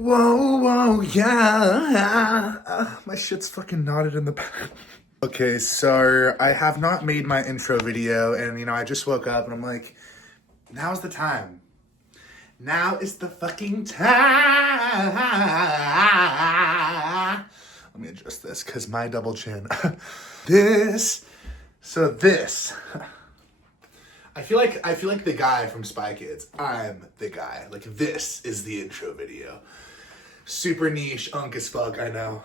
Whoa, whoa, yeah. My shit's fucking knotted in the back. Okay, so I have not made my intro video, and I just woke up and I'm like, now's the time. Now is the fucking time. Let me adjust this because my double chin. this. I feel like the guy from Spy Kids. I'm the guy. Like, this is the intro video. Super niche, unk as fuck, I know.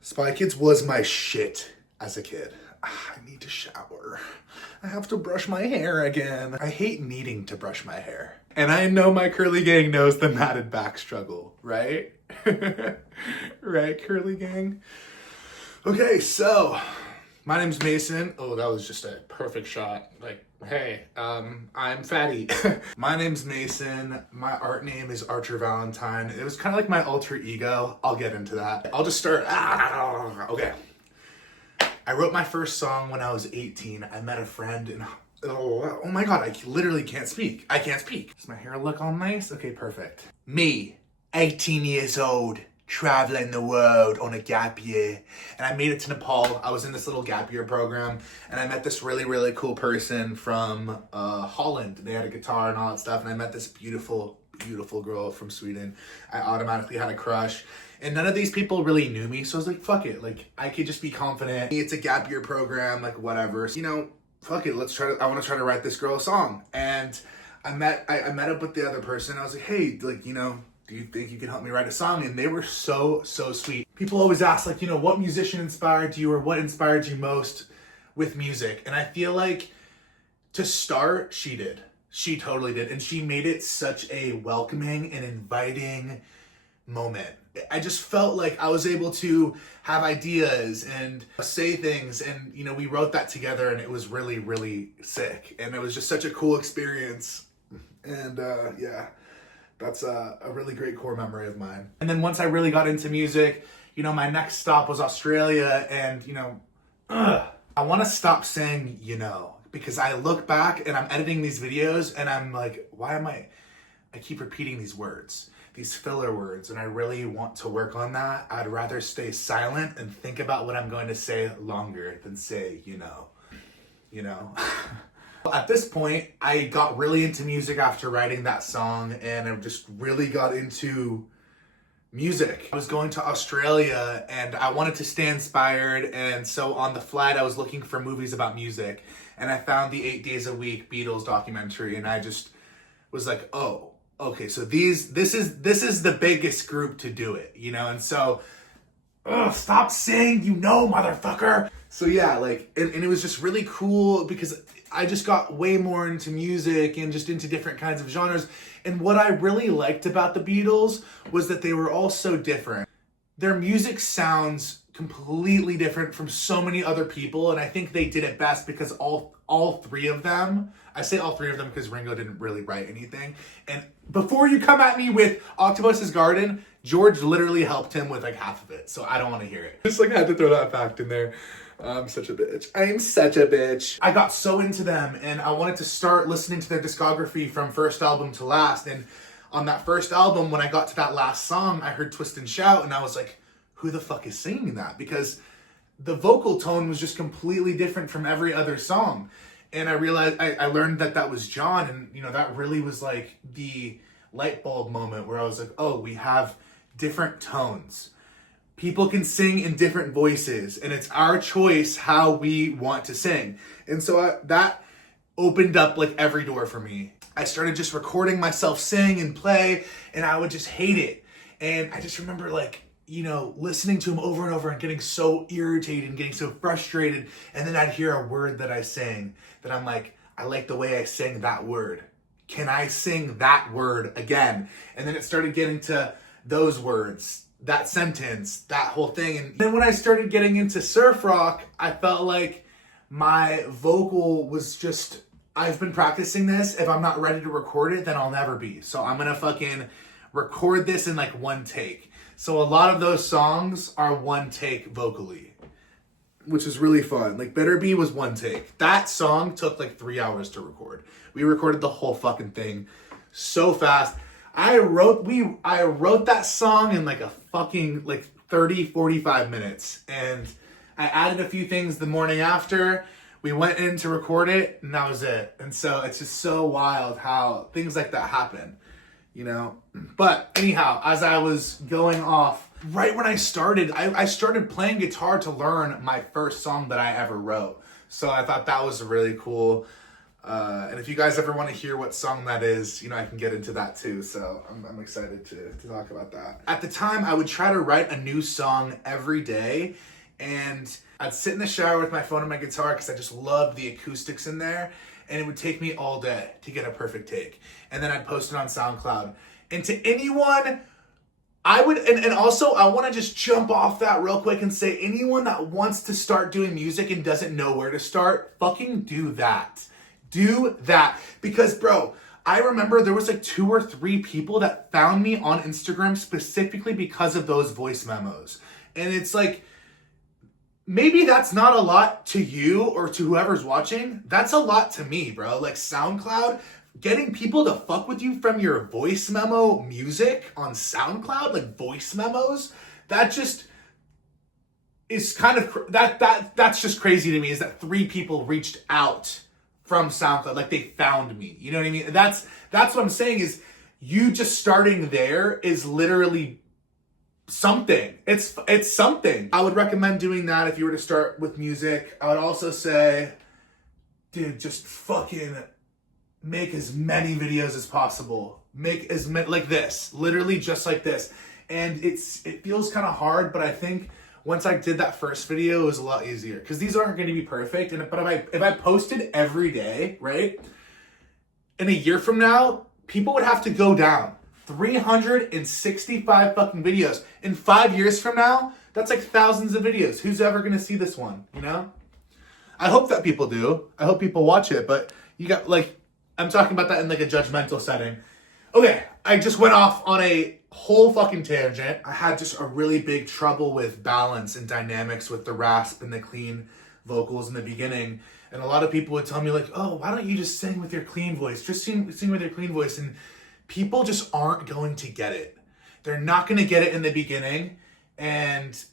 Spy Kids was my shit as a kid. I need to shower. I have to brush my hair again. I hate needing to brush my hair. And I know my curly gang knows the matted back struggle, right? Right, curly gang? Okay, so my name's Mason. Oh, that was just a perfect shot. Like, hey, I'm fatty. My name's Mason. My art name is Archer Valentine. It was kind of like my alter ego. I'll get into that. I'll just start. Okay. I wrote my first song when I was 18. I met a friend and oh my God, I literally can't speak. I can't speak. Does my hair look all nice? Okay, perfect. Me, 18 years old, traveling the world on a gap year. And I made it to Nepal. I was in this little gap year program and I met this really, really cool person from Holland. They had a guitar and all that stuff. And I met this beautiful, beautiful girl from Sweden. I automatically had a crush. And none of these people really knew me. So I was like, fuck it. Like, I could just be confident. It's a gap year program, like whatever. So, fuck it. I want to try to write this girl a song. And I met up with the other person. I was like, hey, like, do you think you can help me write a song? And they were so sweet. People always ask, like, what musician inspired you or what inspired you most with music? And I feel like to start, she did. She totally did. And she made it such a welcoming and inviting moment. I just felt like I was able to have ideas and say things. And, we wrote that together and it was really, really sick. And it was just such a cool experience. And yeah. That's a really great core memory of mine. And then once I really got into music, my next stop was Australia. And, I want to stop saying, because I look back and I'm editing these videos and I'm like, I keep repeating these words, these filler words. And I really want to work on that. I'd rather stay silent and think about what I'm going to say longer than say, At this point, I got really into music after writing that song, and I just really got into music. I was going to Australia, and I wanted to stay inspired, and so on the flight, I was looking for movies about music, and I found the 8 Days a Week Beatles documentary, and I just was like, oh, okay, so this is the biggest group to do it, and so, stop saying motherfucker. So yeah, like, and it was just really cool because I just got way more into music and just into different kinds of genres. And what I really liked about the Beatles was that they were all so different. Their music sounds completely different from so many other people. And I think they did it best because all three of them, I say all three of them because Ringo didn't really write anything. And before you come at me with Octopus's Garden, George literally helped him with like half of it. So I don't want to hear it. Just like had to throw that fact in there. I'm such a bitch. I'm such a bitch. I got so into them and I wanted to start listening to their discography from first album to last. And on that first album, when I got to that last song, I heard Twist and Shout and I was like, who the fuck is singing that? Because the vocal tone was just completely different from every other song. And I realized, I learned that was John. And, that really was like the light bulb moment where I was like, oh, we have different tones. People can sing in different voices, and it's our choice how we want to sing. And so that opened up like every door for me. I started just recording myself sing and play, and I would just hate it. And I just remember listening to him over and over and getting so irritated and getting so frustrated. And then I'd hear a word that I sang that I'm like, I like the way I sang that word. Can I sing that word again? And then it started getting to those words, that sentence, that whole thing. And then when I started getting into surf rock, I felt like my vocal was just, I've been practicing this. If I'm not ready to record it, then I'll never be. So I'm gonna fucking record this in like one take. So a lot of those songs are one take vocally, which is really fun. Like Better Be was one take. That song took like 3 hours to record. We recorded the whole fucking thing so fast. I wrote that song in like a fucking like 30, 45 minutes. And I added a few things the morning after. We went in to record it, and that was it. And so it's just so wild how things like that happen, you know? But anyhow, as I was going off, right when I started, I started playing guitar to learn my first song that I ever wrote. So I thought that was really cool. And if you guys ever want to hear what song that is, you know, I can get into that too. So I'm excited to talk about that. At the time, I would try to write a new song every day. And I'd sit in the shower with my phone and my guitar because I just loved the acoustics in there. And it would take me all day to get a perfect take. And then I'd post it on SoundCloud. And to anyone, I would, and also I want to just jump off that real quick and say anyone that wants to start doing music and doesn't know where to start, fucking do that. Do that. Because bro, I remember there was like 2 or 3 people that found me on Instagram specifically because of those voice memos. And it's like, maybe that's not a lot to you or to whoever's watching. That's a lot to me, bro. Like SoundCloud, getting people to fuck with you from your voice memo music on SoundCloud, like voice memos, that just is kind of, that's just crazy to me, is that 3 people reached out from SoundCloud, like they found me. You know what I mean? That's what I'm saying, is you just starting there is literally something. It's something. I would recommend doing that if you were to start with music. I would also say, dude, just fucking make as many videos as possible. Make as many, like this, literally just like this. And it feels kind of hard, but I think once I did that first video, it was a lot easier because these aren't going to be perfect. But if I posted every day, right, in a year from now, people would have to go down 365 fucking videos. In 5 years from now, that's like thousands of videos. Who's ever going to see this one, you know? I hope that people do. I hope people watch it, but you got, like, I'm talking about that in like a judgmental setting. Okay, I just went off on a whole fucking tangent. I had just a really big trouble with balance and dynamics with the rasp and the clean vocals in the beginning. And a lot of people would tell me like, oh, why don't you just sing with your clean voice? Just sing with your clean voice. And people just aren't going to get it. They're not going to get it in the beginning. And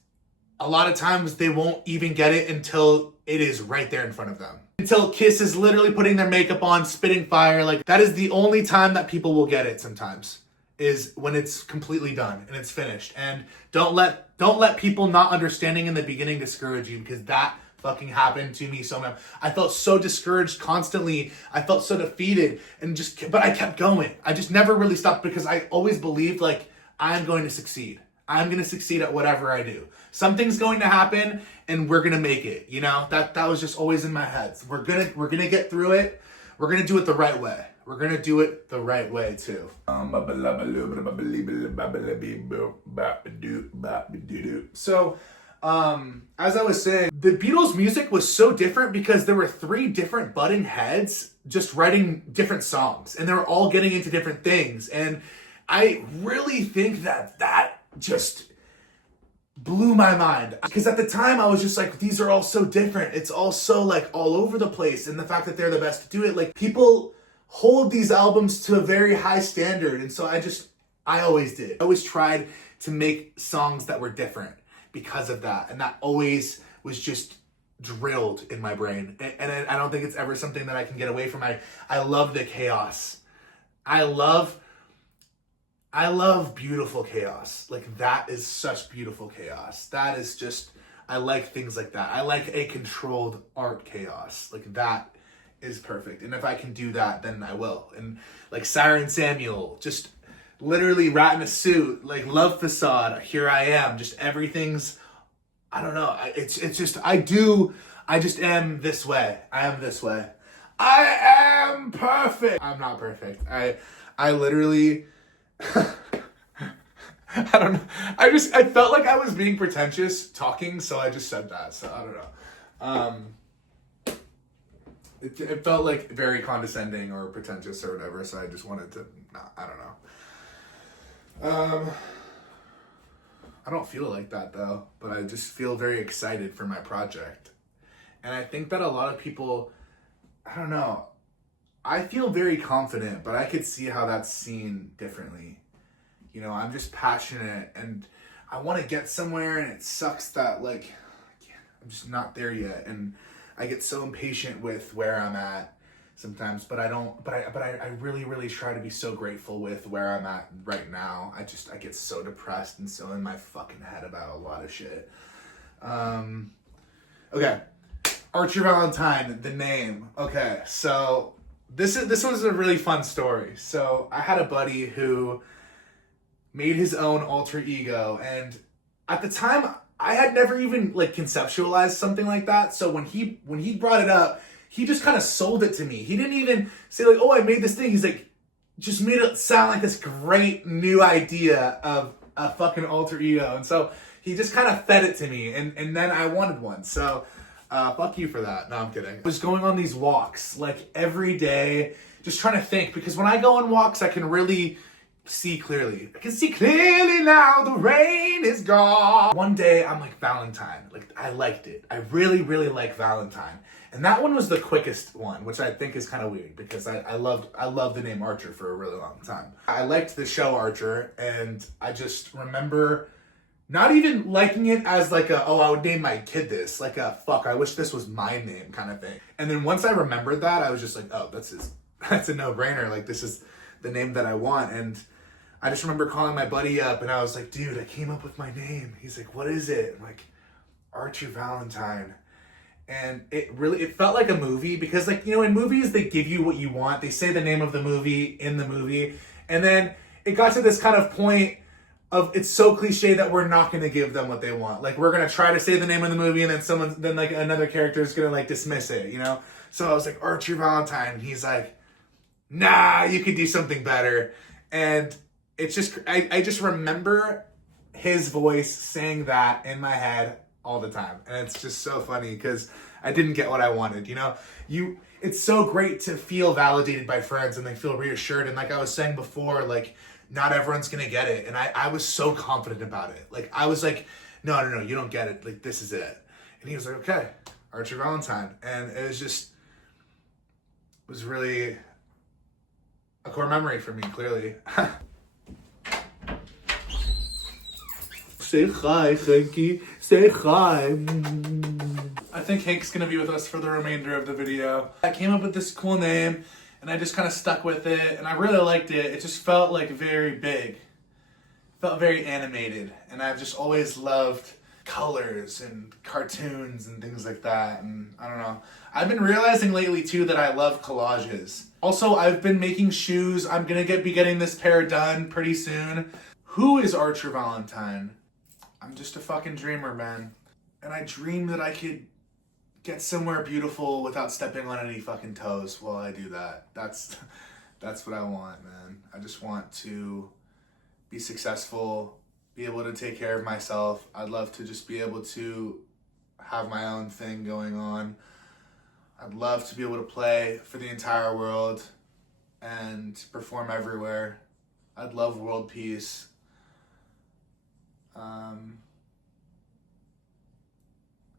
a lot of times they won't even get it until it is right there in front of them. Until Kiss is literally putting their makeup on, spitting fire. Like, that is the only time that people will get it sometimes, is when it's completely done and it's finished. And don't let people not understanding in the beginning discourage you, because that fucking happened to me so much. I felt so discouraged constantly. I felt so defeated, but I kept going. I just never really stopped because I always believed like, I'm going to succeed. I'm going to succeed at whatever I do. Something's going to happen and we're going to make it. You know, that was just always in my head. We're going to get through it. We're going to do it the right way. We're going to do it the right way too. So, as I was saying, the Beatles' music was so different because there were 3 different butting heads just writing different songs, and they were all getting into different things. And I really think that just blew my mind, because at the time I was just like, these are all so different. It's all so like all over the place. And the fact that they're the best to do it, like people hold these albums to a very high standard. And so I always did. I always tried to make songs that were different because of that. And that always was just drilled in my brain. And I don't think it's ever something that I can get away from. I love the chaos. I love beautiful chaos. Like, that is such beautiful chaos. That is just, I like things like that. I like a controlled art chaos. Like, that is perfect. And if I can do that, then I will. And like Siren Samuel, just literally Rat in a Suit, like Love Facade, Here I Am, just everything's, I don't know. It's just, I just am this way. I am this way. I am perfect. I'm not perfect. I literally, I don't know. I felt like I was being pretentious talking, so I just said that. So I don't know. It felt like very condescending or pretentious or whatever. So I just wanted to. I don't know. I don't feel like that though, but I just feel very excited for my project, and I think that a lot of people, I don't know. I feel very confident, but I could see how that's seen differently. You know, I'm just passionate and I want to get somewhere, and it sucks that like I'm just not there yet, and I get so impatient with where I'm at sometimes, but I don't, but I really, really try to be so grateful with where I'm at right now. I get so depressed and so in my fucking head about a lot of shit. Okay. Archer Valentine, the name. Okay. So this was a really fun story. So I had a buddy who made his own alter ego, and at the time I had never even like conceptualized something like that. So when he brought it up, he just kind of sold it to me. He didn't even say like, "Oh, I made this thing." He's like, just made it sound like this great new idea of a fucking alter ego. And so he just kind of fed it to me, and then I wanted one. So fuck you for that. No, I'm kidding. I was going on these walks like every day, just trying to think, because when I go on walks, I can really see clearly. I can see clearly now, the rain is gone. One day I'm like, Valentine. Like, I liked it. I really, really like Valentine. And that one was the quickest one, which I think is kind of weird because I loved the name Archer for a really long time. I liked the show Archer, and I just remember not even liking it as like a, oh, I would name my kid this, like a, fuck, I wish this was my name kind of thing. And then once I remembered that, I was just like, oh, that's a no-brainer. Like, this is the name that I want. And I just remember calling my buddy up, and I was like, dude, I came up with my name. He's like, what is it? I'm like, Archer Valentine. And it felt like a movie, because like, you know, in movies, they give you what you want. They say the name of the movie in the movie. And then it got to this kind of point of, it's so cliche that we're not going to give them what they want. Like, we're going to try to say the name of the movie, and then like another character is going to like dismiss it, you know? So I was like, Archer Valentine. And he's like, nah, you could do something better. And it's just, I just remember his voice saying that in my head all the time. And it's just so funny because I didn't get what I wanted, you know? It's so great to feel validated by friends and they feel reassured. And like I was saying before, like, not everyone's gonna get it. And I was so confident about it. Like, I was like, no, you don't get it. Like, this is it. And he was like, okay, Archer Valentine. And it was really a core memory for me, clearly. Say hi, Hanky. Say hi. I think Hank's gonna be with us for the remainder of the video. I came up with this cool name, and I just kind of stuck with it, and I really liked it. It just felt like very big. Felt very animated, and I've just always loved colors and cartoons and things like that, and I don't know. I've been realizing lately, too, that I love collages. Also, I've been making shoes. I'm gonna be getting this pair done pretty soon. Who is Archer Valentine? I'm just a fucking dreamer, man. And I dream that I could get somewhere beautiful without stepping on any fucking toes while I do that. That's what I want, man. I just want to be successful, be able to take care of myself. I'd love to just be able to have my own thing going on. I'd love to be able to play for the entire world and perform everywhere. I'd love world peace.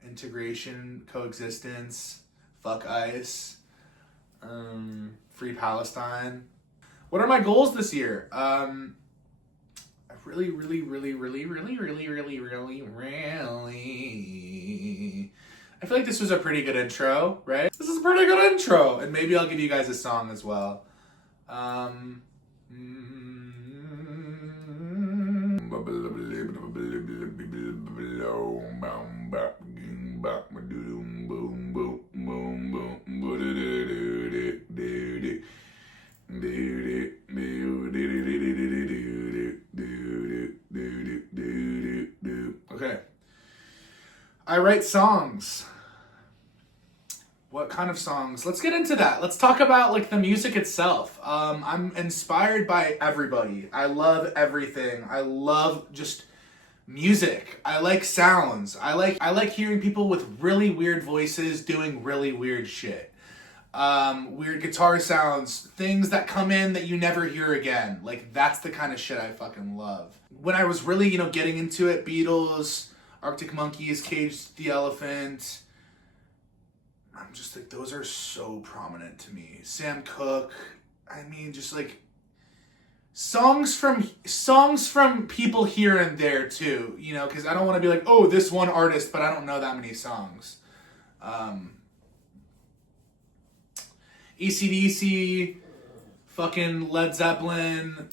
Integration, coexistence, fuck ICE, free Palestine. What are my goals this year? I really I feel like this was a pretty good intro, right? This is a pretty good intro, and maybe I'll give you guys a song as well. Okay. I write songs. What kind of songs? Let's get into that. Let's talk about like the music itself. I'm inspired by everybody. I love everything. I love just music. I like sounds. I like hearing people with really weird voices doing really weird shit. Weird guitar sounds, things that come in that you never hear again. Like, that's the kind of shit I fucking love. When I was really, getting into it, Beatles, Arctic Monkeys, Cage the Elephant, I'm just like, those are so prominent to me. Sam Cooke, I mean, just like songs from people here and there too, you know, because I don't want to be like, oh, this one artist, but I don't know that many songs. AC/DC, fucking Led Zeppelin,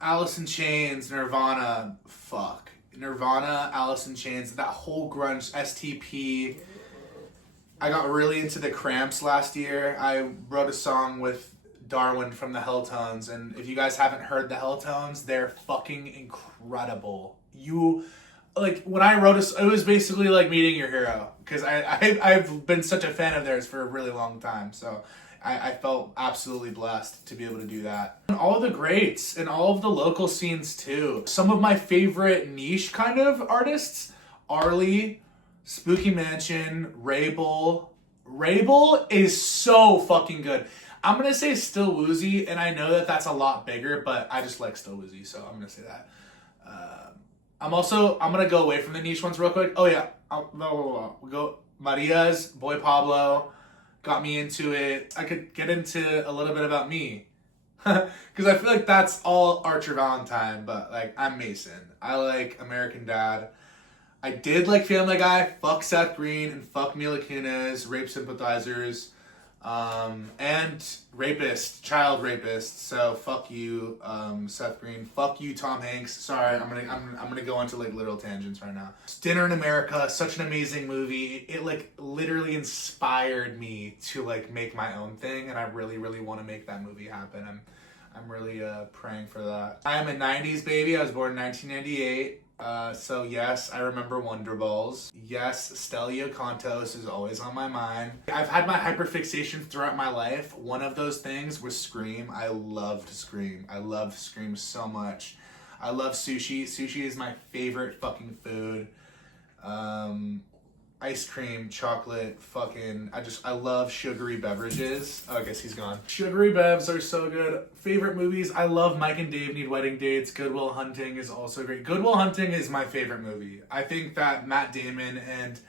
Alice in Chains, Nirvana, Nirvana, Alice in Chains, that whole grunge, STP. I got really into the Cramps last year. I wrote a song with Darwin from the Helltones, and if you guys haven't heard the Helltones, they're fucking incredible. Like, when I wrote it was basically like meeting your hero, because I've been such a fan of theirs for a really long time, so I felt absolutely blessed to be able to do that. And all the greats, and all of the local scenes too. Some of my favorite niche kind of artists, Arlie, Spooky Mansion, Rabel. Rabel is so fucking good. I'm going to say Still Woozy, and I know that that's a lot bigger, but I just like Still Woozy, so I'm going to say that. I'm going to go away from the niche ones real quick. Oh yeah, we'll go Maria's, Boy Pablo, got me into it. I could get into a little bit about me. Because I feel like that's all Archer Valentine, but like, I'm Mason. I like American Dad. I did like Family Guy, fuck Seth Green, and fuck Mila Kunis, rape sympathizers, and child rapist. So fuck you, Seth Green. Fuck you, Tom Hanks. Sorry, I'm gonna go into like literal tangents right now. Dinner in America, such an amazing movie. It like literally inspired me to like make my own thing, and I really, really want to make that movie happen. I'm really praying for that. I am a 90s baby. I was born in 1998. So yes, I remember Wonderballs. Yes, Stelio Contos is always on my mind. I've had my hyperfixation throughout my life. One of those things was Scream. I loved Scream. I loved Scream so much. I love sushi. Sushi is my favorite fucking food. Ice cream, chocolate, I love sugary beverages. Oh, I guess he's gone. Sugary bevs are so good. Favorite movies, I love Mike and Dave Need Wedding Dates. Good Will Hunting is also great. Good Will Hunting is my favorite movie. I think that Matt Damon and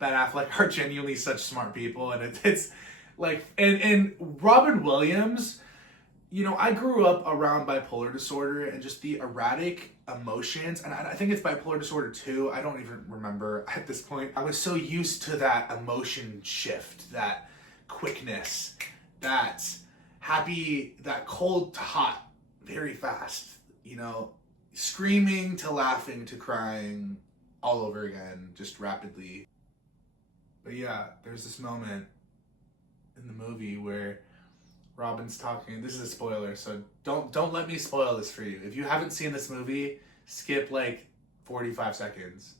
Ben Affleck are genuinely such smart people, and it's like, and Robin Williams, you know, I grew up around bipolar disorder and just the erratic emotions, and I think it's bipolar disorder too. I don't even remember at this point. I was so used to that emotion shift, that quickness, that happy, that cold to hot, very fast, you know, screaming to laughing to crying all over again, just rapidly. But yeah, there's this moment in the movie where Robin's talking. This is a spoiler, so don't let me spoil this for you. If you haven't seen this movie, skip like 45 seconds,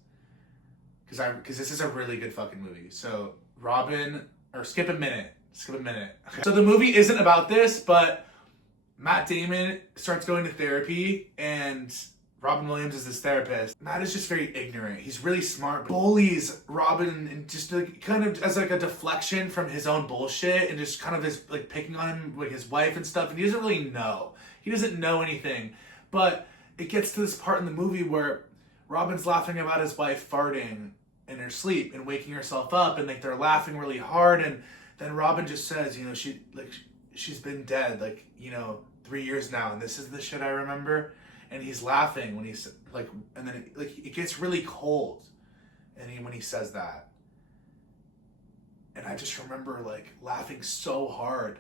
because this is a really good fucking movie. So skip a minute. Okay. So the movie isn't about this, but Matt Damon starts going to therapy, and Robin Williams is his therapist. Matt is just very ignorant. He's really smart, but bullies Robin, and just like, kind of as like a deflection from his own bullshit, and just kind of is like picking on him with his wife and stuff. And he doesn't really know. He doesn't know anything. But it gets to this part in the movie where Robin's laughing about his wife farting in her sleep and waking herself up, and like they're laughing really hard. And then Robin just says, you know, she's been dead like, you know, 3 years now, and this is the shit I remember. And he's laughing when he's like, and then it gets really cold, and when he says that, and I just remember like laughing so hard,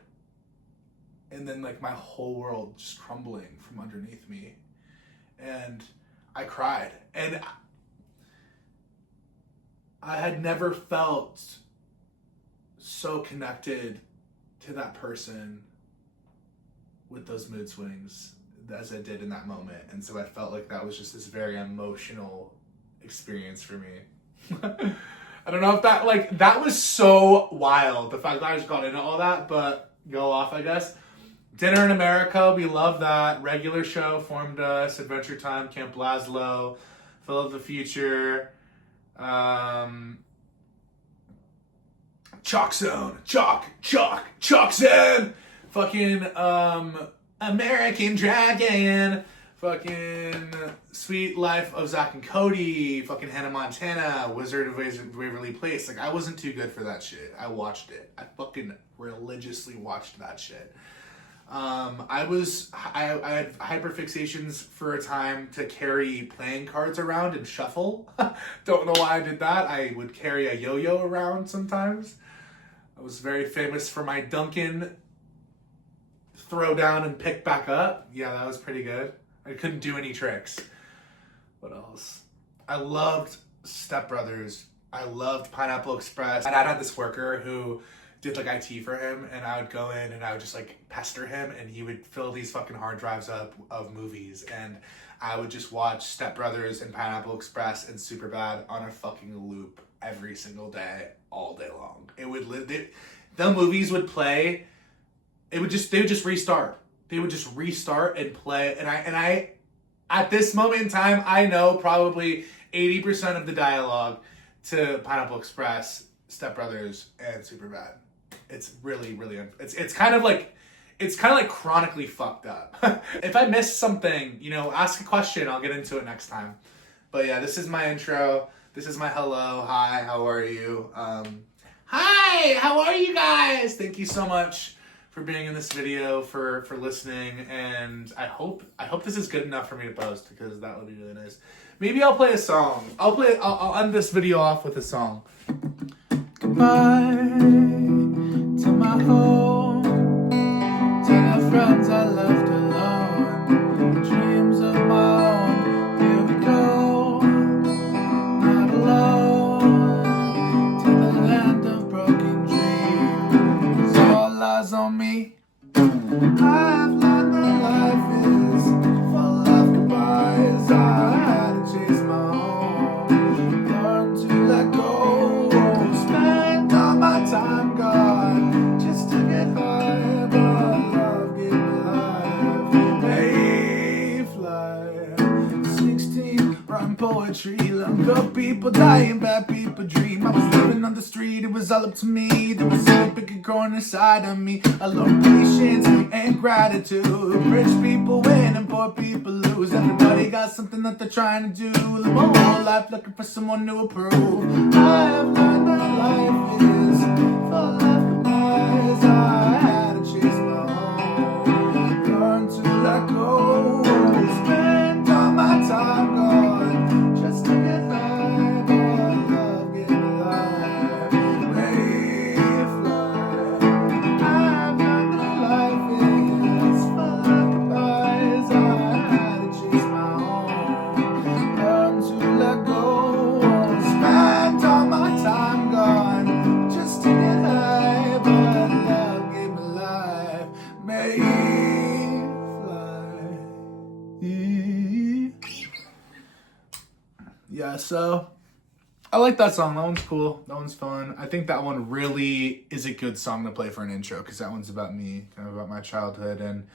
and then like my whole world just crumbling from underneath me, and I cried, and I had never felt so connected to that person with those mood swings as I did in that moment. And so I felt like that was just this very emotional experience for me. I don't know if that was so wild, the fact that I just got into all that, but go off, I guess. Dinner in America, we love that. Regular Show, Formed Us, Adventure Time, Camp Lazlo, Phil of the Future, Chalk Zone, Chalk Zone, fucking, American Dragon, fucking Sweet Life of Zack and Cody, fucking Hannah Montana, Wizard of Waverly Place. Like, I wasn't too good for that shit. I watched it. I fucking religiously watched that shit. I had hyperfixations for a time to carry playing cards around and shuffle. Don't know why I did that. I would carry a yo-yo around sometimes. I was very famous for my Duncan throw down and pick back up. Yeah, that was pretty good. I couldn't do any tricks. What else? I loved Step Brothers. I loved Pineapple Express. And I had this worker who did like IT for him, and I would go in and I would just like pester him, and he would fill these fucking hard drives up of movies, and I would just watch Step Brothers and Pineapple Express and Superbad on a fucking loop every single day, all day long. It would the movies would play. They would just restart. They would just restart and play, and I at this moment in time, I know probably 80% of the dialogue to Pineapple Express, Step Brothers, and Superbad. It's really, really, it's kind of like chronically fucked up. If I missed something, ask a question. I'll get into it next time. But yeah, this is my intro. This is my hello. Hi, how are you? Hi, how are you guys? Thank you so much for being in this video, for listening, and I hope this is good enough for me to post, because that would be really nice. Maybe I'll play a song. I'll end this video off with a song. Goodbye to my home, to the friends I left alone, dreams of my own, here we go, not alone, to the land of broken dreams, all eyes on me. I've learned that life is full of goodbyes. I had to chase my own, learn to let go, spend all my time gone just to get high, but love gave me life. Hey, fly, 16, writing poetry, young good people dying, bad people dream. I was living on the street, it was all up to me. There was something big growing inside of me. I learned patience and gratitude. Rich people win and poor people lose. Everybody got something that they're trying to do. Live my whole life looking for someone to approve. I have learned that life is full of goodbyes. I had to chase my own, learn to let go, spend all my time gone just to get high, but love gave me life. Hey, fly, I've learned that life is full of goodbyes. I had to chase my own, learn to let go, spend all my time gone just to get high, but love gave me life. May fly. Yeah, so I like that song. That one's cool. That one's fun. I think that one really is a good song to play for an intro, because that one's about me, kind of about my childhood, and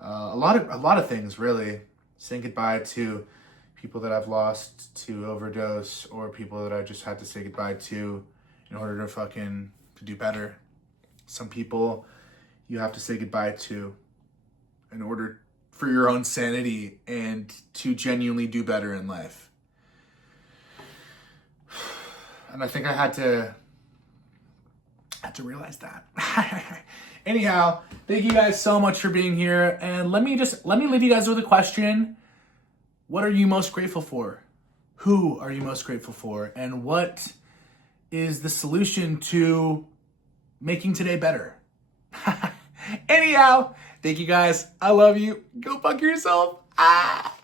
a lot of things, really. Saying goodbye to people that I've lost to overdose, or people that I just had to say goodbye to in order to do better. Some people you have to say goodbye to in order for your own sanity and to genuinely do better in life. And I think I had to realize that. Anyhow, thank you guys so much for being here. And let me leave you guys with a question. What are you most grateful for? Who are you most grateful for? And what is the solution to making today better? Anyhow, thank you guys. I love you. Go fuck yourself. Ah.